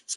It's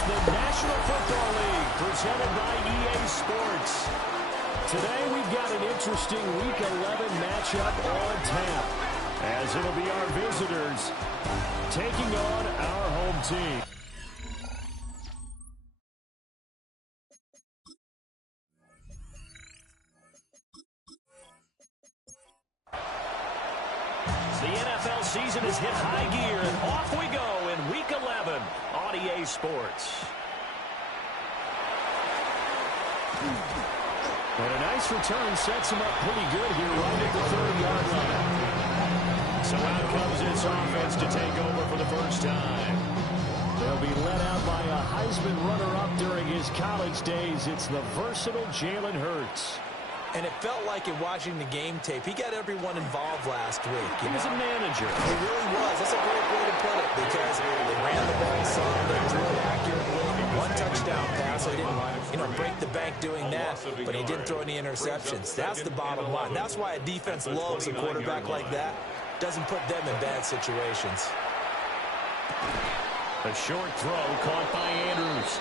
the National Football League presented by EA Sports. Today we've got an interesting Week 11 matchup on tap, as it'll be our visitors taking on our home team. The NFL season has hit high gear, and off we go in Week 11 on EA Sports. And a nice return sets him up pretty good here right at the 30-yard line. So out comes this offense to take over for the first time. They'll be led out by a Heisman runner-up during his college days. It's the versatile Jalen Hurts. And it felt like in watching the game tape, he got everyone involved last week. He was a manager. He really was. That's a great way to put it, because they ran the ball some, they threw it accurately. One touchdown pass. They didn't, break the bank doing that, but he didn't throw any interceptions. That's the bottom line. That's why a defense loves a quarterback like that. Doesn't put them in bad situations. A short throw caught by Andrews.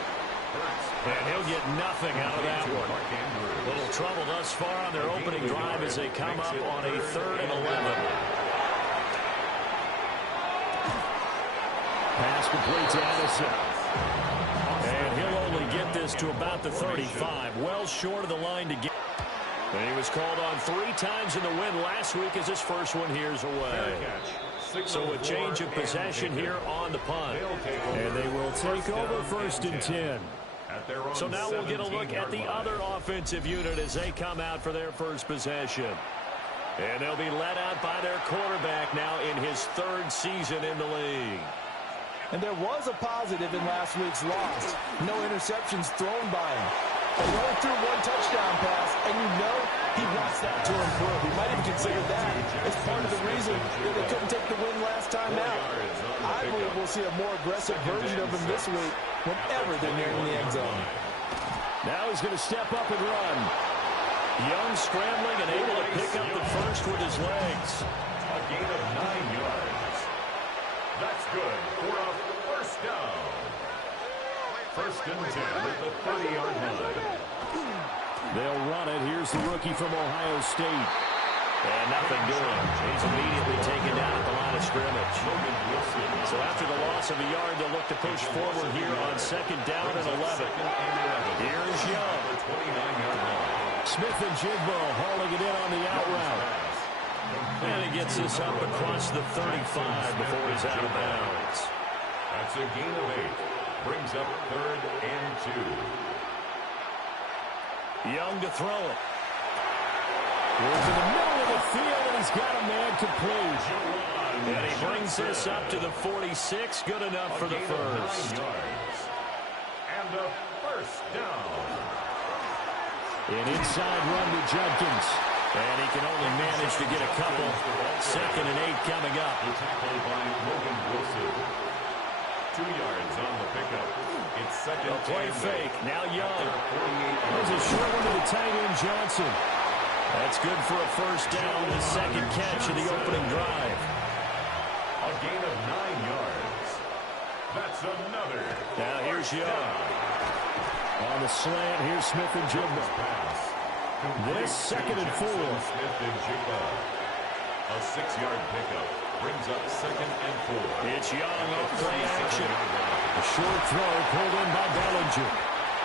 And he'll get nothing out of that one. Little trouble thus far on their opening drive as they come up on a 3rd and 11. Pass complete to Addison. And he'll only get this to about the 35. Well short of the line to get. And he was called on 3 times in the win last week as his first one here's away. So a change of possession here on the punt. And they will take over 1st and 10. So now we'll get a look at the other offensive unit as they come out for their first possession. And they'll be led out by their quarterback now in his 3rd season in the league. And there was a positive in last week's loss. No interceptions thrown by him. But he only threw 1 touchdown pass, and you know he wants that to improve. He might even consider that as part of the reason that they couldn't take the win last time out. I believe we'll see a more aggressive version of him this week whenever they're nearing the end zone. Now he's going to step up and run. Young scrambling and able to pick up the first with his legs. A gain of 9 yards. That's good for a first down. 1st and 10 at the 30-yard line. They'll run it. Here's the rookie from Ohio State. And nothing doing. He's immediately taken down at the line of scrimmage. So after the loss of a yard, they'll look to push forward here on 2nd down and 11. Here's Young. Smith and Jigbo hauling it in on the out route. And he gets this up across the 35 before he's out of bounds. That's a gain of 8. Brings up 3rd and 2. Young to throw it. Goes to the middle of the field, and he's got a man complete. And he brings this up to the 46. Good enough for the first. And a first down. An inside run to Judkins. And he can only manage to get a couple. 2nd and 8 coming up. The tackle by Logan Wilson. 2 yards on the pickup. It's second. A play fake. Now Young. There's a short one to the tight end, Johnson. That's good for a first down. The second catch of the opening drive. A gain of 9 yards. That's another. Now here's Young. On the slant, here's Smith and Jigba. This 2nd and 4. Smith and Jigba. A 6-yard pickup brings up 2nd and 4. It's Young off play action. A short throw pulled in by Bellinger.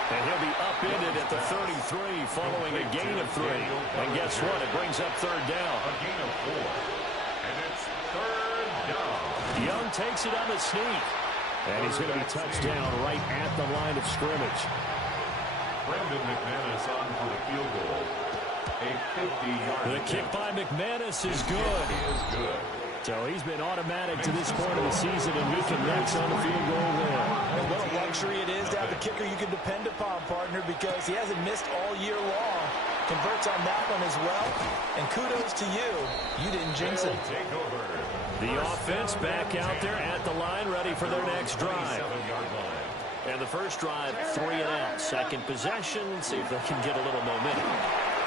And he'll be upended at the 33 following a gain of 3. And guess what? It brings up 3rd down. A gain of 4. And it's 3rd down. Young takes it on the sneak. And he's going to be touched down right at the line of scrimmage. Brandon McManus on for the field goal. A 50-yard The kick by McManus is good. is good. So he's been automatic to this point of the season, and he connects on the field goal there. And what a luxury it is to have a kicker you can depend upon, partner, because he hasn't missed all year long. Converts on that one as well. And kudos to you. You didn't jinx it. Take over. The offense back out there at the line, ready for their next drive. 7-yard line. And the first drive, 3 and out. Second possession, see if they can get a little momentum.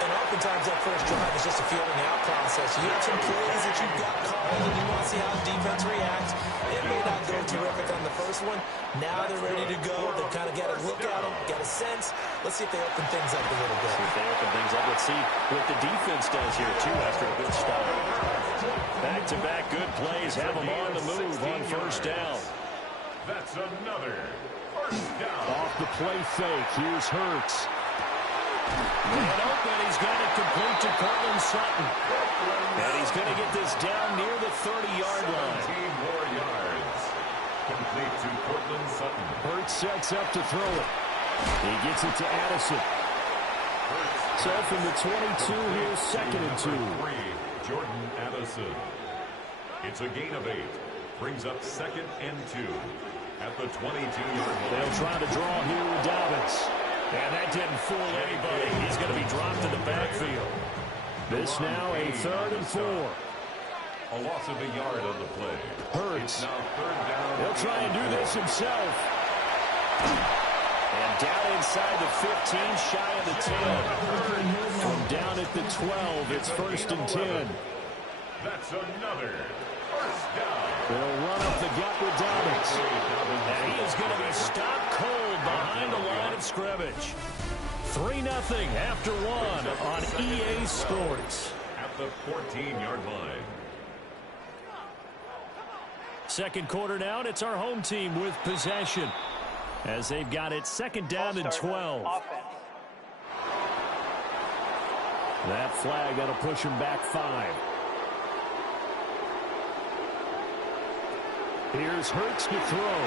And oftentimes that first drive is just a feeling out process. You have some plays that you've got called, and you want to see how the defense reacts. It may not go terrific on the first one. Now they're ready to go. They've kind of got a look at them, got a sense. Let's see if they open things up a little bit. See if they open things up. Let's see what the defense does here, too, after a good start. Back-to-back good plays have them on the move on first down. That's another first down. Off the play fake, here's Hurts. And open, he's got it complete to Cortland Sutton. And he's going to get this down near the 30-yard line. 17 more yards. Complete to Cortland Sutton. Hurts sets up to throw it. He gets it to Addison. So from the 22, here's 2nd and 2. Jordan Addison. It's a gain of 8. Brings up 2nd and 2 at the 22-yard line. They'll try to draw here with Dobbins. And that didn't fool anybody. He's going to be dropped in the backfield. This now a 3rd and 4. A loss of a yard on the play. Hurts. It's now 3rd down. He'll try and do this himself. And down inside the 15, shy of the 10. From down at the 12, it's 1st and 10. That's another first down. They'll run up the gut with Dobbins. And he is going to be stopped cold behind the line of scrimmage. 3-0 after 1 on EA Sports. At the 14-yard line. Second quarter now, it's our home team with possession, as they've got it 2nd down and 12. That flag, that'll push him back 5. Here's Hurts to throw.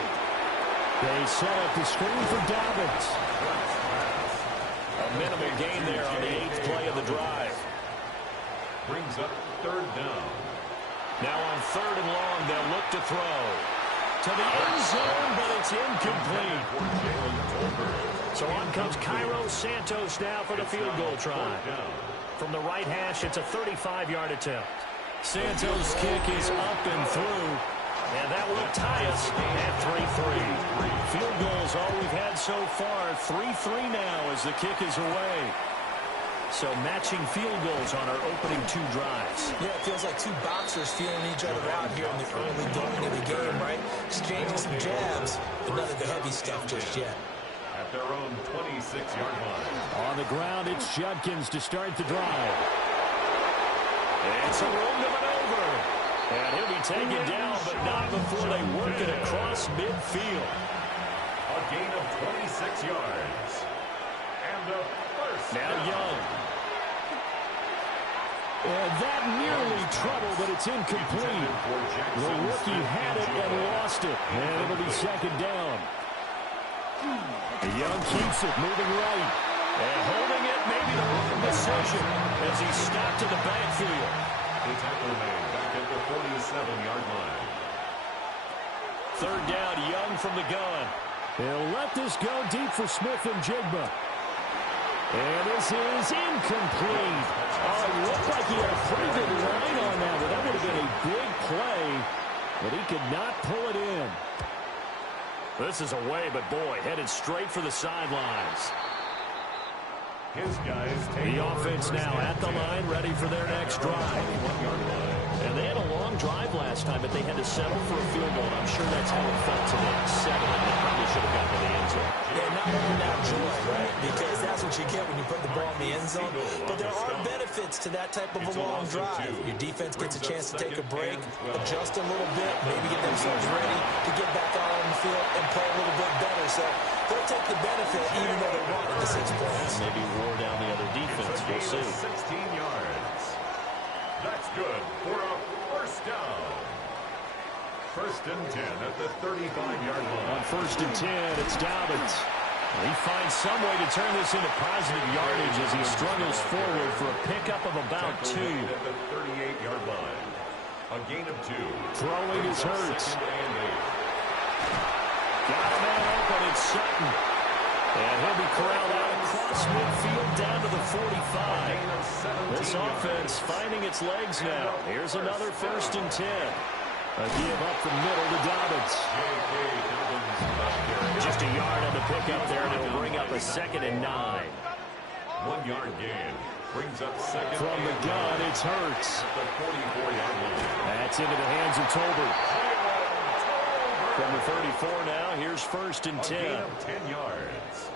They set up the screen for Dobbins. A minimal gain there on the 8th play of the drive. Brings up 3rd down. Now on 3rd and long, they'll look to throw. To the end zone, but it's incomplete. So on comes Cairo Santos now for the field goal try. From the right hash, it's a 35-yard attempt. Santos' kick is up and through. And that will tie us at 3-3. Field goals all we've had so far. 3-3 now as the kick is away. So matching field goals on our opening 2 drives. Yeah, it feels like 2 boxers feeling each other out here in the early going of the game, right? Exchanging some jabs, but none of the heavy stuff just yet. At their own 26-yard line. On the ground, it's Judkins to start the drive. It's a room to maneuver. And he'll be taken down, but not before they work it across midfield. A gain of 26 yards. And a first Now down. Young. And that nearly trouble, but it's incomplete. The rookie had it and lost it. And it'll be 2nd down. Young keeps it, moving right. And holding it, maybe the wrong decision as he stopped in the backfield. The tackle made back at the 47-yard line. Third down, Young from the gun. He'll let this go deep for Smith and Jigba. And this is incomplete. Oh, it looked like he had a pretty good line on that, but that would have been a big play, but he could not pull it in. This is away, but boy, headed straight for the sidelines. His guys take The offense now at the line, ready for their next drive. And they had a long drive last time, but they had to settle for a field goal. I'm sure that's how it felt to them. Settling. They probably should have gotten to the end zone. Yeah, not only now joy, right? Because that's what you get when you put the ball in the end zone. But there are benefits to that type of a long drive. Your defense gets a chance to take a break, adjust a little bit, maybe get themselves ready to get back out on the field and play a little bit better. So they'll take the benefit even though they're running the 6 points. Maybe wore down the other defense. We'll see. 16 yards. That's good for a first down. First and 10 at the 35-yard line. On first and 10, it's Dobbins. He finds some way to turn this into positive yardage as he struggles forward for a pickup of about 2. At the 38-yard line. A gain of 2. Throwing is Hurts. Second and 8. Got a man open, it's Sutton. And he'll be corralled out across midfield down to the 45. This offense finding its legs now. Here's another first and 10. A give up the middle to Dobbins. Just a yard on the pickup there, and it'll bring up a second and 9. 1 yard gain. Brings up second. From the gun, it's Hurts. At the 44-yard line. That's into the hands of Tolbert. From the 34 now, here's first and 10. A gain of 10 yards.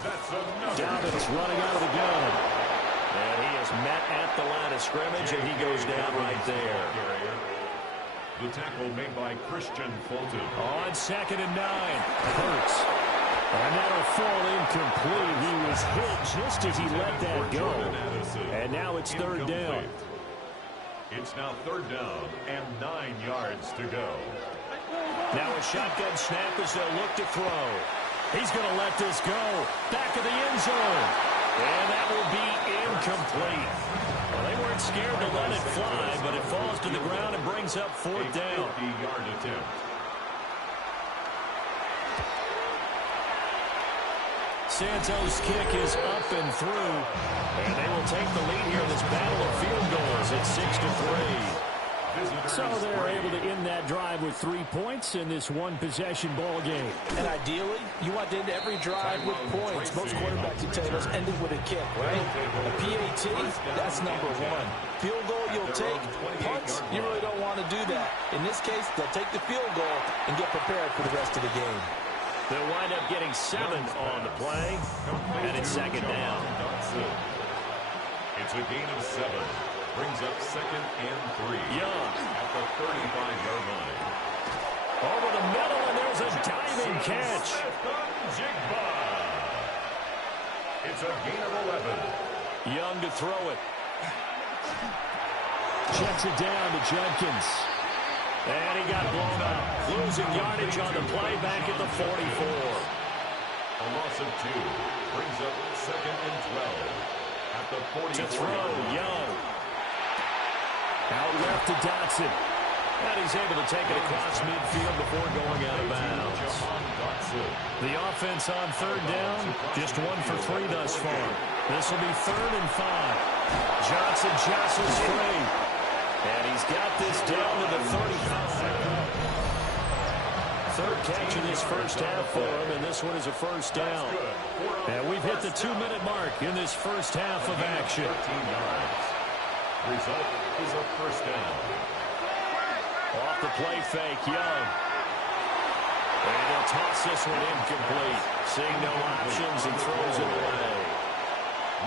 That's another. Dobbins running out of the gun. And he is met at the line of scrimmage, and he goes down right there. The tackle made by Christian Fulton. On second and 9, Hurts. And that'll fall incomplete. He was hit just as he let that go. And now it's third down. It's now third down and 9 yards to go. Now a shotgun snap as they'll look to throw. He's going to let this go. Back of the end zone. And that will be incomplete. Well, they weren't scared to let it fly, but it falls to the ground and brings up fourth down. 50-yard attempt. Santos' kick is up and through, and they will take the lead here in this battle of field goals at 6-3. So they're able to end that drive with 3 points in this one-possession ball game. And ideally, you want to end every drive with points. Most quarterbacks would tell you those ending with a kick, right? A PAT, that's number 1. Field goal you'll take. Punts, you really don't want to do that. In this case, they'll take the field goal and get prepared for the rest of the game. They'll wind up getting 7 on the play, and it's second down. It's a gain of 7. Brings up second and 3. Young at the 35-yard line. Over the middle, and there's a diving catch. It's a gain of 11. Young to throw it. Checks it down to Jenkins. And he got blown up. Losing yardage on the play back at the 44. A loss of 2. Brings up second and 12. At the 44. To throw, Young. Out left to Dotson. And he's able to take it across midfield before going out of bounds. The offense on third down, just 1 for 3 thus far. This will be 3rd and 5. Johnson jostles free. And he's got this down to the 35. Third catch in this first half for him, and this one is a first down. And we've hit the 2-minute mark in this first half of action. 13 yards. Result is a first down. Off the play fake, Young. And he'll toss this one incomplete. Seeing no options and throws it away.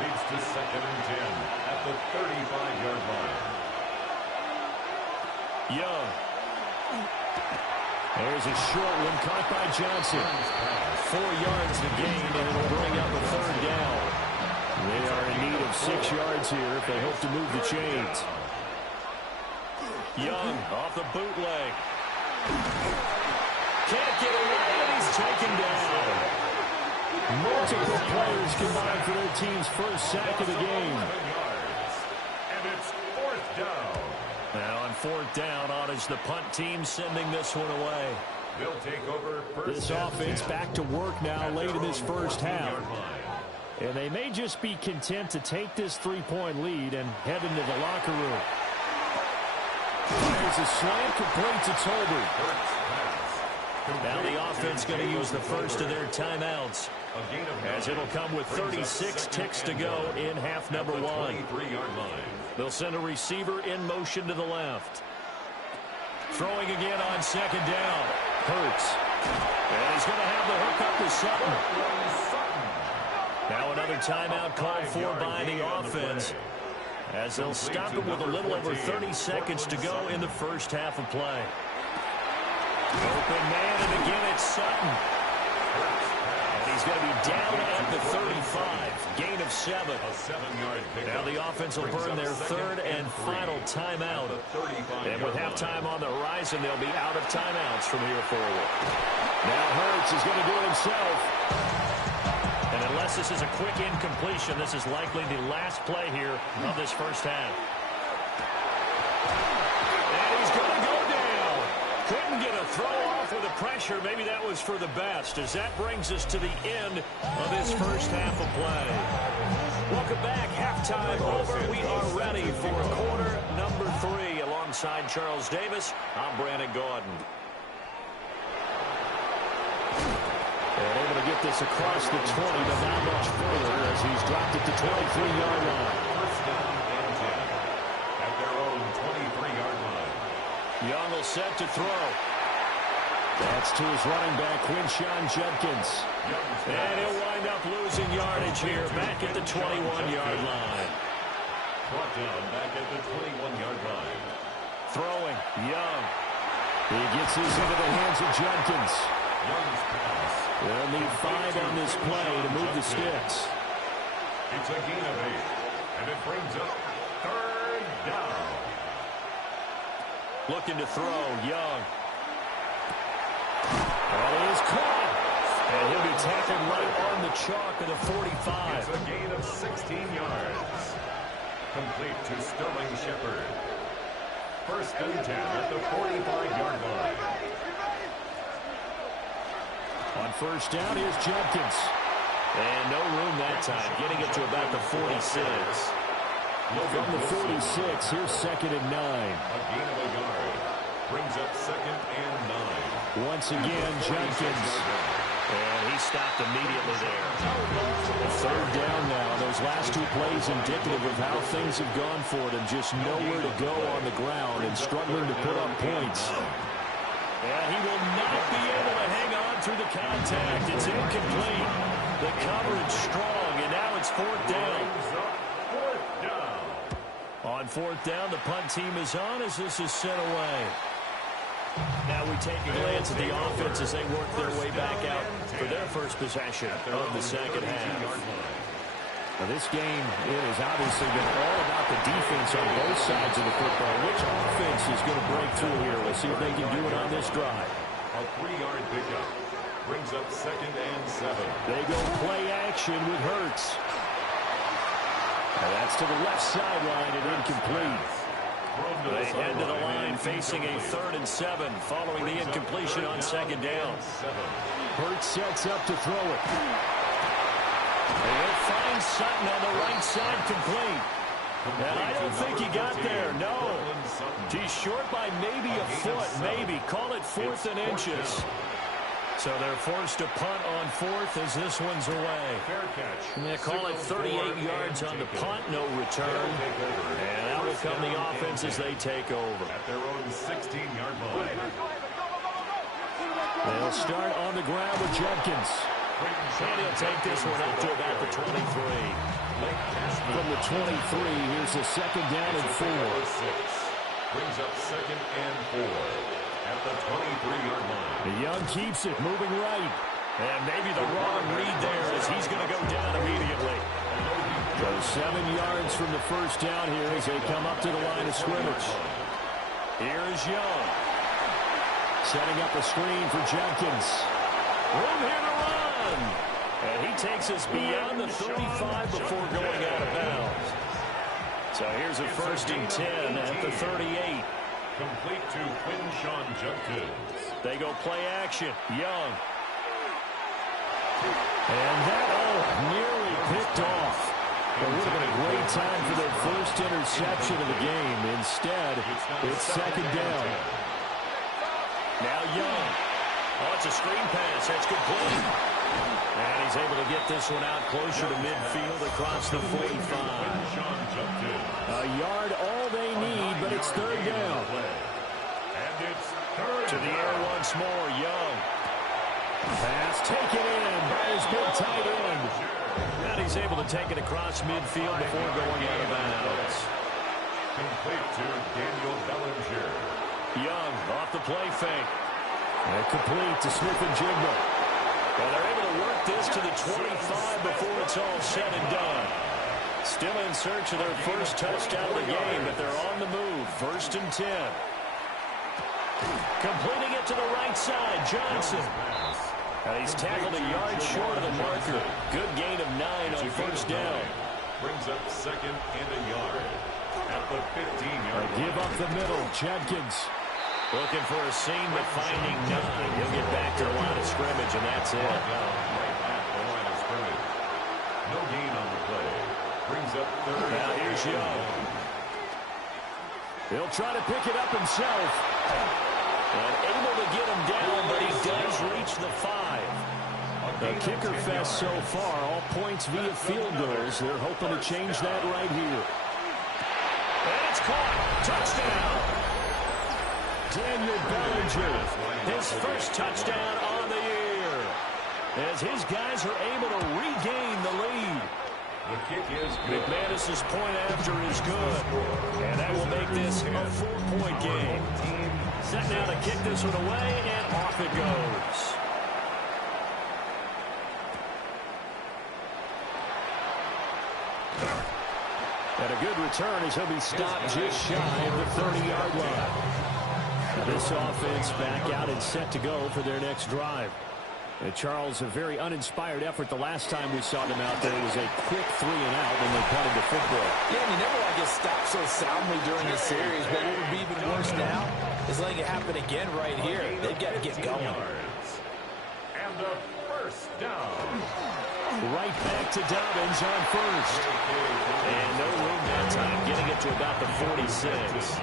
Leads to second and 10 at the 35-yard line. Young. There's a short one caught by Johnson. 4 yards to gain, and it'll bring up a third down. They are in need of 6 yards here if they hope to move the chains. Young off the bootleg. Can't get away, and he's taken down. Multiple players combined for their team's first sack of the game. And it's fourth down. as the punt team sending this one away. They'll take over This offense back to work now late in this first half. And they may just be content to take this 3-point lead and head into the locker room. Fires a slant, complete to Tolbert. Now the offense going to use the first of their timeouts, as it'll come with 36 ticks to go in half number one. They'll send a receiver in motion to the left. Throwing again on second down. Hurts. And he's going to have the hook up to Sutton. Now another timeout called for by the offense, as they'll stop it with a little over 30 seconds to go in the first half of play. Open man, and again it's Sutton. And he's going to be down at the 35. Gain of 7. Now the offense will burn their third and final timeout. And with halftime on the horizon, they'll be out of timeouts from here forward. Now Hurts is going to do it himself. And unless this is a quick incompletion, this is likely the last play here of this first half. And he's going to go down. Couldn't get a throw off with the pressure. Maybe that was for the best, as that brings us to the end of this first half of play. Welcome back. Halftime over. We are ready for quarter number 3. Alongside Charles Davis, I'm Brandon Gaudin. And able to get this across the 20, but not much further, as he's dropped it to 23-yard line. First down and 10 at their own 23-yard line. Young will set to throw. That's to his running back, Quinshon Judkins. And he'll wind up losing yardage here, back at the 21-yard line. Brought down back at the 21-yard line. Throwing, Young. He gets this into the hands of Judkins. Young's pass. They'll need 5 on this play to move the sticks. It's a gain of 8, and it brings up third down. Looking to throw, Young. That is caught. And he'll be tackled right on the chalk of the 45. It's a gain of 16 yards. Complete to Sterling Shepard. First and 10 at the 45-yard line. On first down, here's Judkins. And no room that time, getting it to about the 46. From the 46, here's second and 9. A gain of a yard. Brings up second and 9. Once again, Judkins. And he stopped immediately there. Third down now. Those last 2 plays indicative of how things have gone for them. Just nowhere to go on the ground and struggling to put up points. And he will not be able to hang on through the contact. It's incomplete. The coverage strong, and now it's fourth down. On fourth down, the punt team is on as this is sent away. Now we take a glance at the offense as they work their way back out for their first possession of the second half. Now this game, it has obviously been all about the defense on both sides of the football. Which offense is going to break through here? We'll see if they can do it on this drive. A 3-yard pickup brings up second and 7. They go play action with Hurts. And that's to the left sideline and incomplete. They head to the line facing a 3rd and 7 following the incompletion on second down. Hurts sets up to throw it. And he'll find Sutton on the right side complete. And I don't think he got there, no. He's short by maybe a foot, maybe. Call it 4th and inches. So they're forced to punt on 4th as this one's away. They call it 38 yards on the punt, no return. And out will come the offense as they take over. At their own 16-yard line. They'll start on the ground with Judkins. And he'll take this one up to about the 23. From the 23, here's a second down and 4. Brings up second and 4 at the 23-yard line. Young keeps it moving right. And maybe the wrong read there as he's going to go down immediately. So 7 yards from the first down here as they come up to the line of scrimmage. Here is Young. Setting up a screen for Judkins. Room here to run. And he takes us beyond the 35 before going out of bounds. So here's a 1st and 10 at the 38. Complete to Quinshon Judkins. They go play action. Young. And that, nearly picked off. It would have been a great time for their first interception of the game. Instead, it's second down. Now Young. Oh, it's a screen pass. That's complete. And he's able to get this one out closer to midfield across the 45. A yard all they need, but it's third down. And it's third To the air once more. Young. Pass taken in by his big tight end. And he's able to take it across midfield before going out of bounds. Complete to Daniel Bellinger. Young off the play fake. And complete to Smith-Njigba. Well, they're able to work this to the 25 before it's all said and done. Still in search of their first touchdown of the game, but they're on the move. First and 10. Completing it to the right side, Johnson. And he's tackled a yard short of the marker. Good gain of 9 on first down. Brings up second and a yard at the 15-yard line. Give up the middle, Judkins. Looking for a seam, but finding none. He'll get back to the line of scrimmage, and that's it. Right at the line of scrimmage. No gain on the play. Brings up third. Now here's Young. He'll try to pick it up himself. And able to get him down, but he does reach the 5. The kicker fest so far, all points via field goals. They're hoping to change that right here. And it's caught. Touchdown. Daniel Bellinger. His first touchdown on the year. As his guys are able to regain the lead. The kick is good. McManus's point after is good. And that will make this a 4-point game. Set now to kick this one away, and off it goes. And a good return as he'll be stopped just shy of the 30-yard line. This offense back out and set to go for their next drive. Charles, a very uninspired effort the last time we saw them out there. It was a quick 3-and-out when they punted the football. Yeah, and you never want to get stopped so soundly during the series, but what would be even worse now is letting it happen again right here. They've got to get going. And a first down. Right back to Dobbins on first. And no room that time, getting it to about the 46.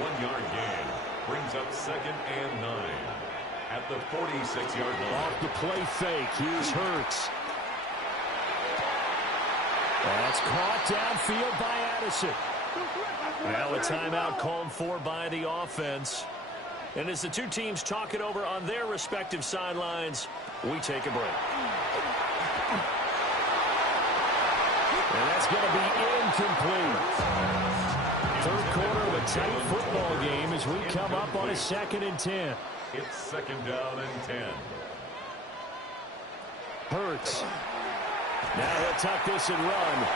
1-yard gain. Brings up second and 9. At the 46-yard line. Off the play fake. Here's Hurts. That's caught downfield by Addison. Now a timeout called for by the offense. And as the two teams talk it over on their respective sidelines, we take a break. And that's going to be incomplete. Third quarter of a tight football game as we come up on a 2nd and 10. It's second down and 10. Hurts. Now he'll tuck this and run.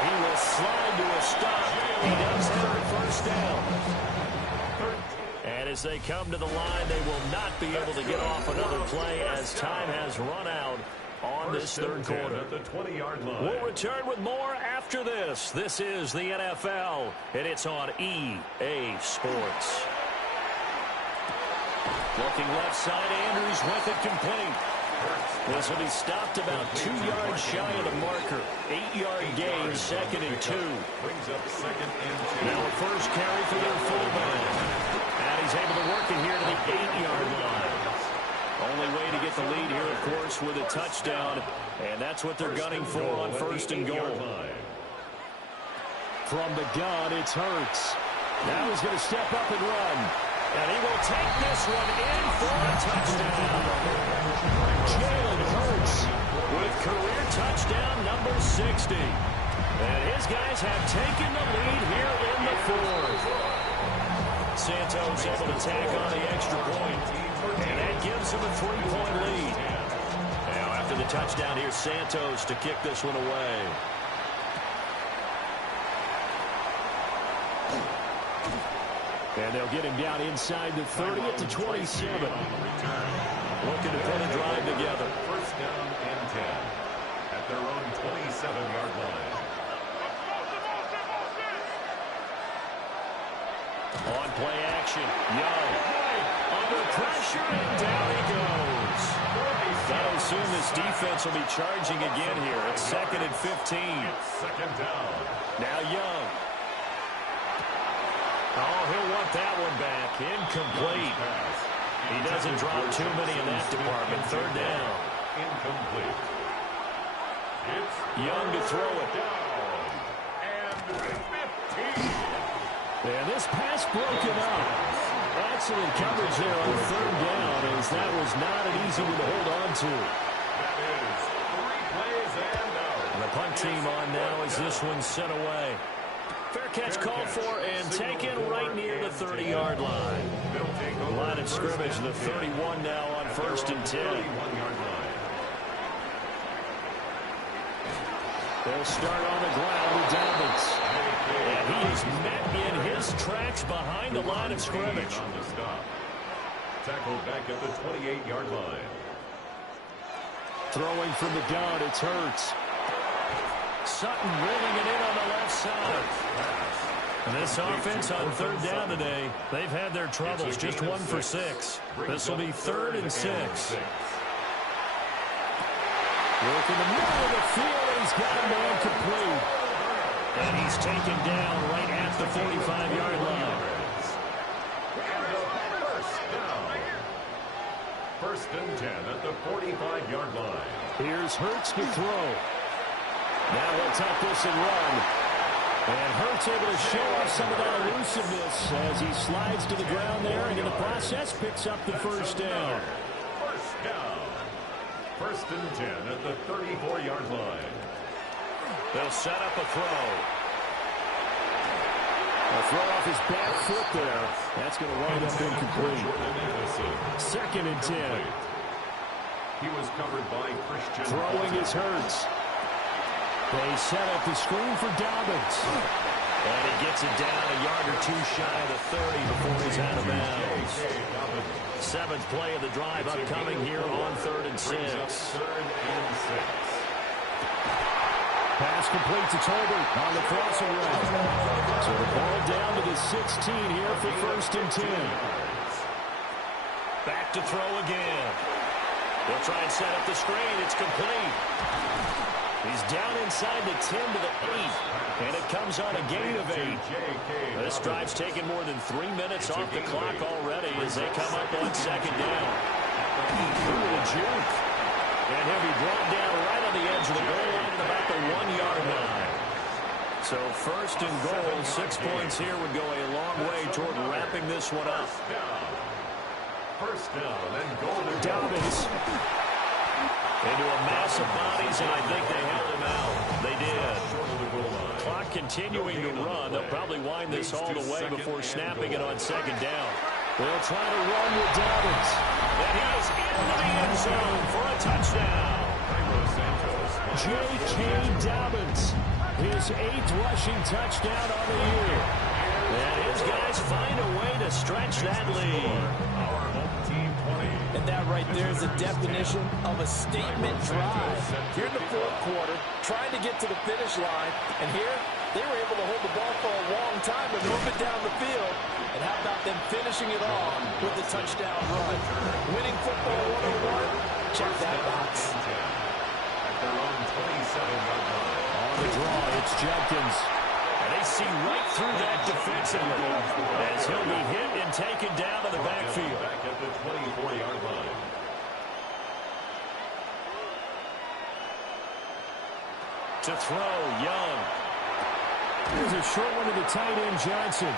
He will slide to a stop. He does have a first down. And as they come to the line, they will not be able to get off another play as time has run out on this third quarter. At the 20-yard line. We'll return with more after this. This is the NFL, and it's on EA Sports. Looking left side, Andrews with it complete. This will be stopped about 2 yards shy of the marker. 8-yard gain, 2nd and 2. Brings up second and 2. Now a first carry for their fullback. And he's able to work it here to the 8-yard line. Only way to get the lead here, of course, with a touchdown. And that's what they're gunning for on first and goal. From the gun, it's Hurts. Now he's going to step up and run. And he will take this one in for a touchdown. Jalen Hurts with career touchdown number 60. And his guys have taken the lead here in the fourth. Santos able to tack on the extra point. And that gives him a 3-point lead. Now after the touchdown, here's Santos to kick this one away. And they'll get him down inside the 30 at the 27. Looking to put a drive together. First down and 10 at their own 27-yard line. On play action, Young. Under pressure, and down he goes. Gotta assume this defense will be charging again here. It's 2nd and 15. Second down. Now Young. Oh, he'll want that one back. Incomplete. He doesn't drop too many in that department. 3rd down. Incomplete. It's Young to throw it. down. And 15. And this pass broken up. Excellent coverage there on 3rd down, as that was not an easy one to hold on to. That is 3 plays and out. And the punt team on now as this one's sent away. Fair catch called for and taken right near the 30-yard line. They'll take over Line of scrimmage, the 31 now on 1st and 10. 31-yard line. They'll start on the ground with Dobbins. And he is met in his tracks behind the line of scrimmage. On the stop. Tackled back at the 28-yard line. Throwing from the gun, it's Hurts. Sutton reeling it in on the left side. And this offense on 3rd down today, they've had their troubles. Just 1 for 6. This will be 3rd and 6. Working the middle of the field, and he's got a man complete. And he's taken down right at the 45-yard line. First and 10 at the 45-yard line. Here's Hurts to throw. Now he'll tuck this and run. And Hurts able to show off some of that elusiveness as he slides to the ground there, and in the process picks up the 1st down. First down. First and 10 at the 34-yard line. They'll set up a throw. A throw off his back foot there. That's going to wind up incomplete. 2nd and 10. He was covered by Christian. Throwing is Hurts. They set up the screen for Dobbins. And he gets it down a yard or 2 shy of the 30 before he's out of bounds. 7th play of the drive upcoming here on 3rd and 6. 3rd and 6. Pass complete to Tolbert on the crossing route. So the ball down to the 16 here for 1st and 10. Back to throw again. They'll try and set up the screen. It's complete. He's down inside the 10 to the 8. And it comes on a gain of 8. This drive's taken more than 3 minutes off the clock already as they come up on 2nd down. Ooh, a juke. And he'll be brought down right on the edge of the goal line at about the 1-yard line. So 1st and goal, 6 points here would go a long way toward wrapping this one up. First down and goal. Dobbins into a mass of bodies, and I think they held him out. They did. Clock continuing to run. They'll probably wind this all the way before snapping it on 2nd down. They'll try to run with Dobbins. And he is into the end zone for a touchdown. J.K. Dobbins, his 8th rushing touchdown on the year. And his guys find a way to stretch that lead. Our home team 20. And that right there is the definition of a statement drive. Here in the 4th quarter, trying to get to the finish line. And here, they were able to hold the ball for a long time and move it down the field. And how about them finishing it off with the touchdown run? Winning football 101, check that box. At their own 27-yard line. On the draw, it's Jenkins. And they see right through that defensively as he'll be hit and taken down to the backfield. Back at the 24-yard line. To throw, Young. Here's a short one to the tight end, Johnson.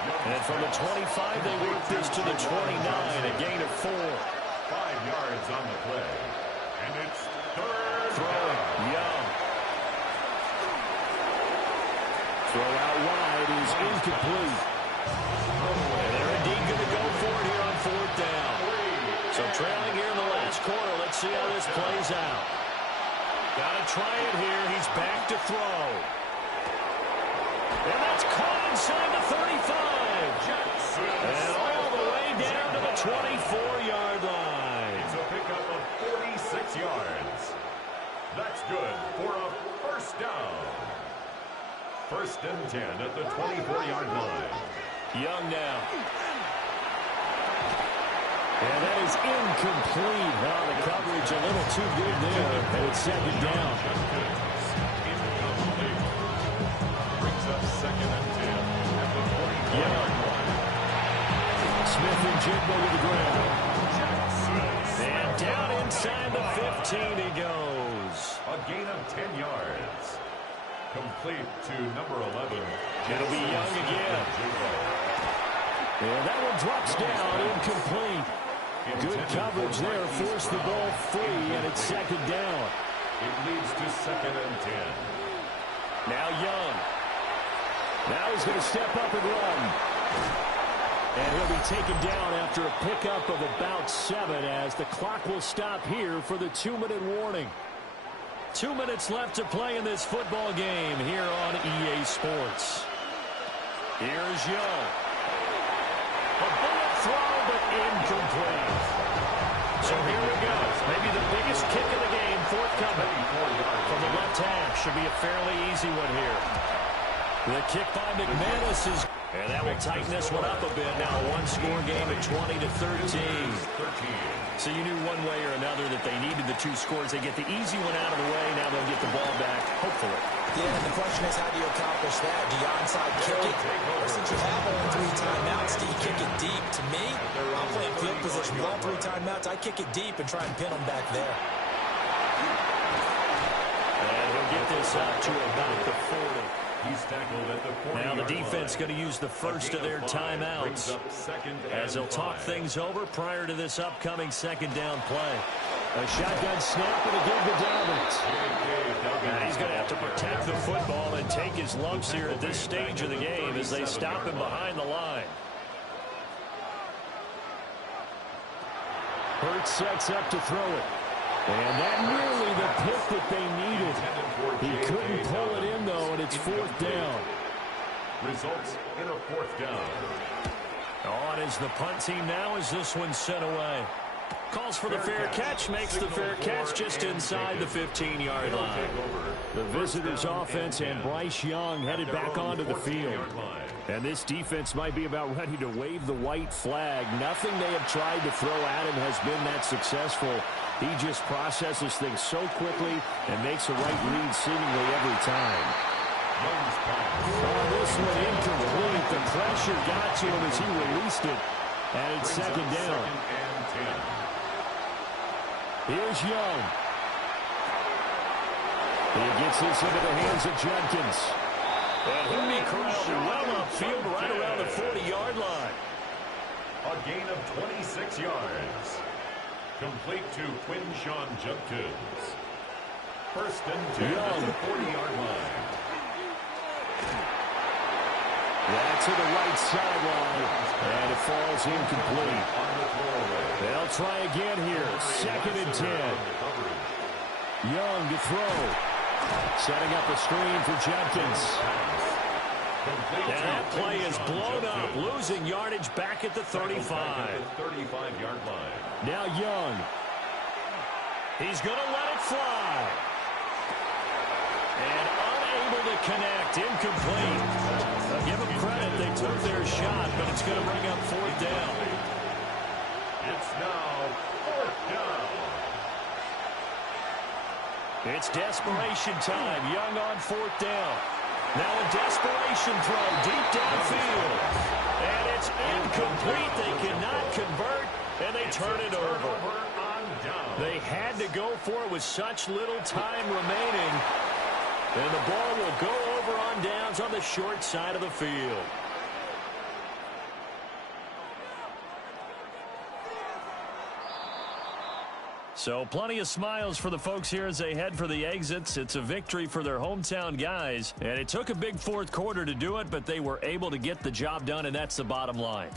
And from the 25, they work this to the 29, a gain of 4. 5 yards on the play. And it's 3rd Throwing, Young. Throw out wide is incomplete. And they're indeed going to go for it here on 4th down. So trailing here in the last quarter, let's see how this plays out. Got to try it here. He's back to throw. And that's caught inside the 35. And all the way down to the 24-yard line. It's a pickup of 46 yards. That's good for a 1st down. 1st and 10 at the 24-yard line. Young now. And that is incomplete. Oh, the coverage a little too good there. And it's second down. Brings up second and 10 at the 40-yard line. Smith and Jigba to the ground. And down inside the 15 he goes. A gain of 10 yards. Complete to number 11. It'll be Young again. And that one drops down, incomplete. Good coverage there, forced the ball free, and it's second down. It leads to second and 10. Now Young. Now he's going to step up and run. And he'll be taken down after a pickup of about 7 as the clock will stop here for the 2-minute warning. 2 minutes left to play in this football game here on EA Sports. Here's Young. A bullet throw, but incomplete. So here it goes. Maybe the biggest kick of the game forthcoming from the left half. Should be a fairly easy one here. The kick by McManus is... And that will tighten this one up a bit. Now a one-score game at 20-13. So you knew one way or another that they needed the 2 scores. They get the easy one out of the way. Now they'll get the ball back, hopefully. Yeah, and the question is, how do you accomplish that? Do you onside kick it? Or since you have all 3 timeouts, do you kick it deep? To me, I'm playing field position. With all 3 timeouts, I kick it deep and try and pin them back there. And he'll get this up to about the 40. He's tackled at the 40. Now the defense going to use the first of their timeouts as they'll talk things over prior to this upcoming second down play. A shotgun snap and a give to Dobbins. And he's going to have to protect the football and take his lumps here at this stage of the game as they stop him behind the line. Hurts sets up to throw it. And that nearly the pick that they needed. He couldn't pull it in, though, and it's 4th down. Results in a 4th down. On is the punt team now as this one's sent away. Calls for the fair catch, makes the fair catch just inside the 15-yard line. The visitors' offense and Bryce Young headed back onto the field. And this defense might be about ready to wave the white flag. Nothing they have tried to throw at him has been that successful. He just processes things so quickly and makes a right read seemingly every time. Oh, this one incomplete. The pressure got to him as he released it. And it's second down. Here's Young. He gets this into the hands of Judkins. And he'll be corralled well upfield right around the 40-yard line. A gain of 26 yards. Complete to Quinshon Judkins. First and 10 at the 40-yard line. That's to the right sideline. And it falls incomplete. They'll try again here. Second and 10. Young to throw. Setting up a screen for Judkins. And that play is blown up. Losing yardage back at the 35. 35-yard line. Now Young. He's going to let it fly. And unable to connect. Incomplete. Give them credit. They took their shot, but it's going to bring up 4th down. It's now 4th down. It's desperation time. Young on 4th down. Now a desperation throw deep downfield. And it's incomplete. They cannot convert, and they turn it over. They had to go for it with such little time remaining. And the ball will go over on downs on the short side of the field. So plenty of smiles for the folks here as they head for the exits. It's a victory for their hometown guys. And it took a big 4th quarter to do it, but they were able to get the job done, and that's the bottom line.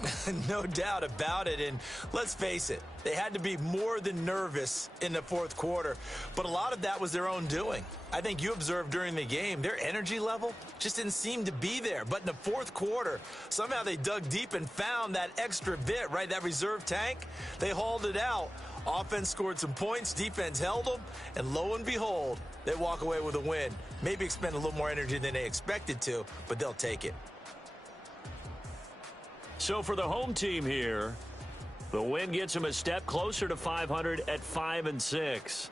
No doubt about it. And let's face it, they had to be more than nervous in the 4th quarter. But a lot of that was their own doing. I think you observed during the game, their energy level just didn't seem to be there. But in the 4th quarter, somehow they dug deep and found that extra bit, right, that reserve tank. They hauled it out. Offense scored some points, defense held them, and lo and behold, they walk away with a win. Maybe expend a little more energy than they expected to, but they'll take it. So for the home team here, the win gets them a step closer to 500 at 5-6.